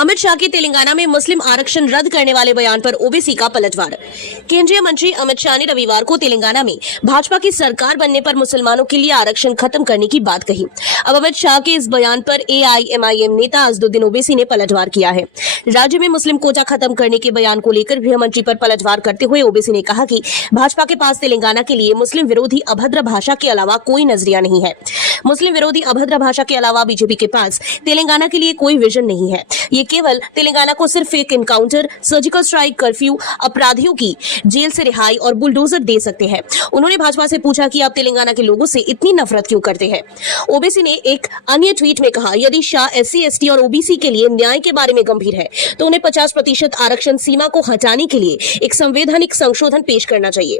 अमित शाह के तेलंगाना में मुस्लिम आरक्षण रद्द करने वाले बयान पर ओबीसी का पलटवार। केंद्रीय मंत्री अमित शाह ने रविवार को तेलंगाना में भाजपा की सरकार बनने पर मुसलमानों के लिए आरक्षण खत्म करने की बात कही। अब अमित शाह के इस बयान पर एआईएमआईएम नेता अजदुद्दीन ओवैसी ने पलटवार किया है। राज्य में मुस्लिम कोटा खत्म करने के बयान को लेकर गृह मंत्री पर पलटवार करते हुए ओवैसी ने कहा कि भाजपा के पास तेलंगाना के लिए मुस्लिम विरोधी अभद्र भाषा के अलावा कोई नजरिया नहीं है। मुस्लिम विरोधी अभद्र भाषा के अलावा बीजेपी के पास तेलंगाना के लिए कोई विजन नहीं है। ये केवल तेलंगाना को सिर्फ एक इनकाउंटर, सर्जिकल स्ट्राइक, कर्फ्यू, अपराधियों की जेल से रिहाई और बुलडोजर दे सकते हैं। उन्होंने भाजपा से पूछा कि आप तेलंगाना के लोगों से इतनी नफरत क्यों करते हैं। ओबीसी ने एक अन्य ट्वीट में कहा, यदि शाह एससी, एसटी और ओबीसी के लिए न्याय के बारे में गंभीर है तो उन्हें 50% आरक्षण सीमा को हटाने के लिए एक संवैधानिक संशोधन पेश करना चाहिए।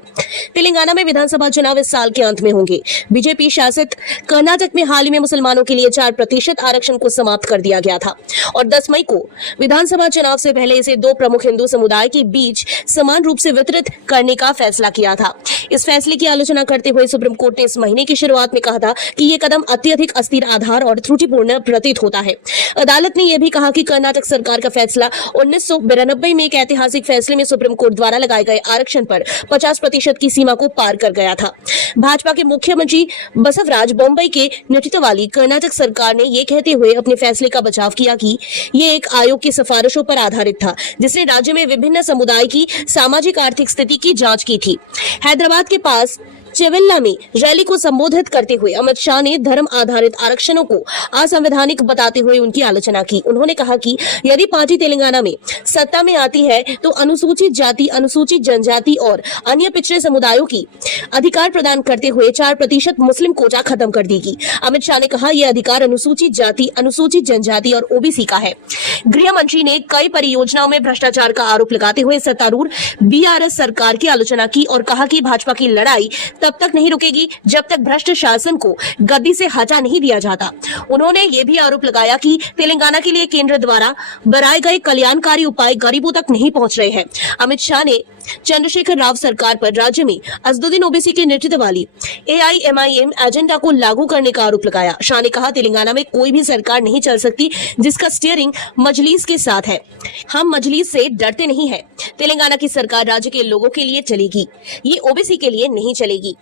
तेलंगाना में विधानसभा चुनाव इस साल के अंत में होंगे। बीजेपी शासित कर्नाटक में हाल ही में मुसलमानों के लिए 4% आरक्षण को समाप्त कर दिया गया था और 10 मई को विधानसभा चुनाव से पहले इसे 2 प्रमुख हिंदू समुदाय के बीच समान रूप से वितरित करने का फैसला किया था। इस फैसले की आलोचना करते हुए सुप्रीम कोर्ट ने इस महीने की शुरुआत में कहा था कि ये कदम अत्यधिक अस्थिर, आधार और त्रुटिपूर्ण प्रतीत होता है। अदालत ने यह भी कहा कि कर्नाटक सरकार का फैसला 1992 में एक ऐतिहासिक फैसले में सुप्रीम कोर्ट द्वारा लगाए गए आरक्षण पर 50% की सीमा को पार कर गया था। भाजपा के मुख्यमंत्री बसवराज बोम्मई के नेतृत्व वाली कर्नाटक सरकार ने यह कहते हुए अपने फैसले का बचाव किया कि ये एक आयोग की सिफारिशों पर आधारित था जिसने राज्य में विभिन्न समुदाय की सामाजिक आर्थिक स्थिति की जांच की थी। हैदराबाद के पास चेवेल्ला में रैली को संबोधित करते हुए अमित शाह ने धर्म आधारित आरक्षणों को असंवैधानिक बताते हुए उनकी आलोचना की। उन्होंने कहा कि यदि पार्टी तेलंगाना में सत्ता में आती है तो अनुसूचित जाति, अनुसूचित जनजाति और अन्य पिछड़े समुदायों की अधिकार प्रदान करते हुए 4% मुस्लिम कोटा खत्म कर देगी। अमित शाह ने कहा, यह अधिकार अनुसूचित जाति, अनुसूचित जनजाति और ओबीसी का है। गृह मंत्री ने कई परियोजनाओं में भ्रष्टाचार का आरोप लगाते हुए सत्तारूढ़ बीआरएस सरकार की आलोचना की और कहा कि भाजपा की लड़ाई तब तक नहीं रुकेगी जब तक भ्रष्ट शासन को गद्दी से हटा नहीं दिया जाता। उन्होंने ये भी आरोप लगाया कि तेलंगाना के लिए केंद्र द्वारा बनाए गए कल्याणकारी उपाय गरीबों तक नहीं पहुंच रहे हैं। अमित शाह ने चंद्रशेखर राव सरकार पर राज्य में अजदुद्दीन ओवैसी के नेतृत्व वाली एआईएमआईएम एजेंडा को लागू करने का आरोप लगाया। शाह ने कहा, तेलंगाना में कोई भी सरकार नहीं चल सकती जिसका स्टीयरिंग मजलिस के साथ है। हम मजलिस से डरते नहीं हैं। तेलंगाना की सरकार राज्य के लोगों के लिए चलेगी, ये ओबीसी के लिए नहीं चलेगी।